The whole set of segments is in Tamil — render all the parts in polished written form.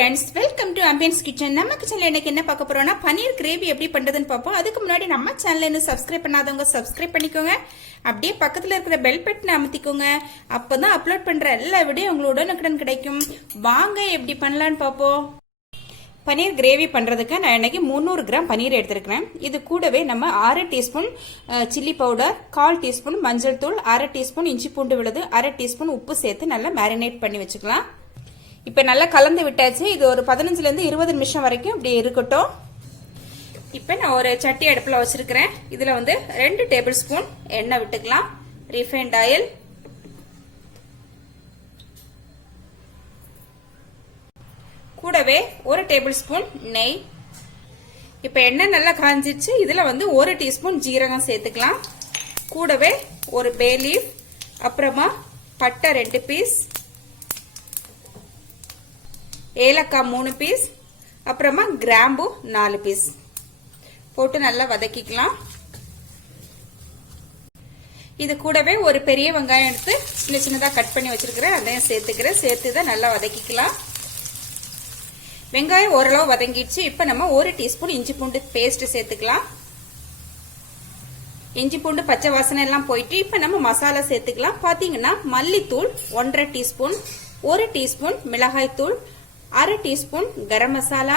Friends welcome to Ambience kitchen நம்ம கிச்சன்ல இன்னைக்கு என்ன பார்க்க போறோம்னா பனீர் கிரேவி எப்படி பண்றதுன்னு பாப்போம். அதுக்கு முன்னாடி நம்ம சேனலை இன்னும் சப்ஸ்கிரைப் பண்ணாதவங்க சப்ஸ்கிரைப் பண்ணிக்கோங்க. அப்படியே பக்கத்துல இருக்கிற பெல் பட்டனை அமுத்திக்கோங்க. அப்பதான் அப்லோட் பண்ற எல்லா வீடியோ உங்களோட உடனுக்குடன் கிடைக்கும். வாங்க எப்படி பண்ணலாம்னு பாப்போம். பனீர் கிரேவி பண்றதுக்கு நான் இன்னைக்கு 300 கிராம் பனீர் எடுத்துக்கிறேன். இது கூடவே நம்ம 1/2 டீஸ்பூன் சில்லி பவுடர், 1/4 டீஸ்பூன் மஞ்சள் தூள், 1/2 டீஸ்பூன் இஞ்சி பூண்டு விழுது, 1/2 டீஸ்பூன் உப்பு சேர்த்து நல்லா மேரினேட் பண்ணி வச்சுக்கலாம். இப்போ நல்லா கலந்து விட்டாச்சு. இது ஒரு 15 ல இருந்து 20 நிமிஷம் வரைக்கும் இப்படி இருக்கட்டும். இப்போ நான் ஒரு சட்டி அடுப்புல வச்சிருக்கிறேன். இதுல வந்து 2 டேபிள் ஸ்பூன் எண்ணெய் விட்டுக்கலாம். ரீஃபைண்ட் ஆயில், கூடவே 1 டேபிள் ஸ்பூன் நெய். இப்போ எண்ணெய் நல்லா காஞ்சிச்சு. இதுல வந்து 1 டீஸ்பூன் ஜீரகம் சேர்த்துக்கலாம். கூடவே ஒரு பே லீஃப், அப்புறமா பட்டை 2 பீஸ், ஏலக்காய் 3 பீஸ், அப்புறமா கிராம்பு 4 பீஸ் போட்டு நல்லா வதக்கிக்கலாம். இது கூடவே ஒரு பெரிய வெங்காயம் எடுத்து சின்ன சின்னதா கட் பண்ணி வச்சிருக்கிறேன், அதையும் சேர்த்துக்கிறேன். சேர்த்து இதை நல்லா வதக்கிக்கலாம். வெங்காயம் ஓரளவு வதங்கிடுச்சு. இப்ப நம்ம 1 டீஸ்பூன் இஞ்சி பூண்டு பேஸ்ட் சேர்த்துக்கலாம். இஞ்சி பூண்டு பச்சை வாசனை எல்லாம் போயிட்டு இப்ப நம்ம மசாலா சேர்த்துக்கலாம். பாத்தீங்கன்னா மல்லித்தூள் 1/2 டீஸ்பூன், 1 டீஸ்பூன் மிளகாய் தூள், 1/2 டீஸ்பூன் கரம் மசாலா,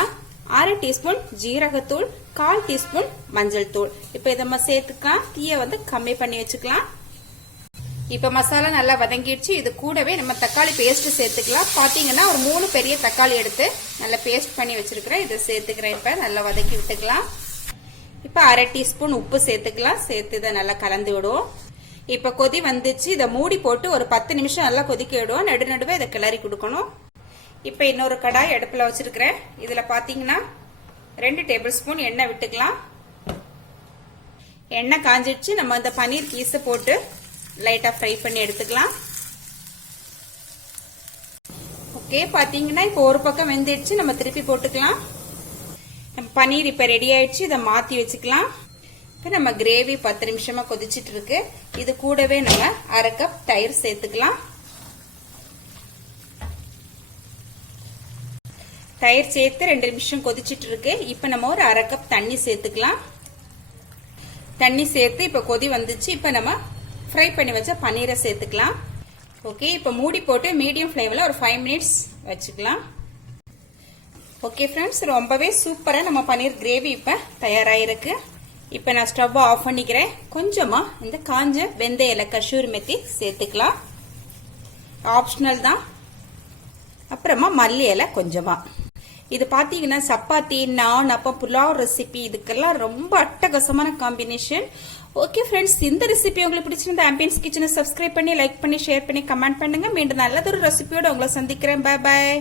1/2 டீஸ்பூன் ஜீரகத்தூள், 1/4 டீஸ்பூன் மஞ்சள் தூள். இப்ப இதை நம்ம சேர்த்துக்கலாம். தீயை வந்து கம்மி பண்ணி வச்சுக்கலாம். இப்ப மசாலா நல்லா வதங்கிடுச்சு. இது கூடவே நம்ம தக்காளி பேஸ்ட் சேர்த்துக்கலாம். பாத்தீங்கன்னா ஒரு 3 பெரிய தக்காளி எடுத்து நல்லா பேஸ்ட் பண்ணி வச்சிருக்கிறேன். இதை சேர்த்துக்கிறேன். இப்ப நல்லா வதக்கி விட்டுக்கலாம். இப்ப 1/2 டீஸ்பூன் உப்பு சேர்த்துக்கலாம். சேர்த்து இதை நல்லா கலந்து விடுவோம். இப்ப கொதி வந்துச்சு. இதை மூடி போட்டு ஒரு 10 நிமிஷம் நல்லா கொதிக்க விடுவோம். நடுவே இதை கிளறி கொடுக்கணும். இப்ப இன்னொரு கடாய் அடுப்புல வச்சிருக்கிறேன். இதுல பாத்தீங்கன்னா 2 டேபிள் ஸ்பூன் எண்ணெய் விட்டுக்கலாம். எண்ணெய் காஞ்சிடுச்சு. நம்ம இந்த பனீர் பீஸை போட்டு லைட்டா ஃப்ரை பண்ணி எடுத்துக்கலாம். ஓகே, பாத்தீங்கன்னா இப்ப ஒரு பக்கம் வெந்துடுச்சு. நம்ம திருப்பி போட்டுக்கலாம். பனீர் இப்ப ரெடி ஆயிடுச்சு. இதை மாத்தி வச்சுக்கலாம். இப்ப நம்ம கிரேவி 10 நிமிஷமா கொதிச்சிட்டு இருக்கு. இது கூடவே நம்ம 1/2 கப் தயிர் சேர்த்துக்கலாம். தயிர் சேர்த்து 2 நிமிஷம் கொதிச்சிட்டு இருக்கு. இப்ப நம்ம ஒரு 1/2 கப் தண்ணி சேர்த்துக்கலாம். தண்ணி சேர்த்து இப்ப கொதி வந்துச்சு. இப்ப நம்ம ஃப்ரை பண்ணி வச்ச பனீரை சேர்த்துக்கலாம். ஓகே, இப்ப மூடி போட்டு மீடியம் ஃப்ளேம்ல ஒரு 5 மினிட்ஸ் வச்சுக்கலாம். ஓகே ஃப்ரெண்ட்ஸ், ரொம்பவே சூப்பரா நம்ம பனீர் கிரேவி இப்ப தயாராயிருக்கு. இப்ப நான் ஸ்டவ் ஆஃப் பண்ணிக்கிறேன். கொஞ்சமா இந்த காஞ்ச வெந்தய இலை, கசூரி மெத்தி சேர்த்துக்கலாம். ஆப்ஷனல் தான். அப்புறமா மல்லி இலை கொஞ்சமா. இது பாத்தீங்கன்னா சப்பாத்தி, நான், அப்ப புலாவ் ரெசிபி இதுக்கெல்லாம் ரொம்ப அட்டகாசமான காம்பினேஷன். ஓகே ஃப்ரெண்ட்ஸ், இந்த ரெசிபி உங்களுக்கு பிடிச்சிருந்தா ஆம்பியன்ஸ் கிச்சனை சப்ஸ்கிரைப் பண்ணி, லைக் பண்ணி, ஷேர் பண்ணி, கமெண்ட் பண்ணுங்க. மீண்டும் நல்லதொரு ரெசிபியோட உங்களை சந்திக்கிறேன். Bye bye.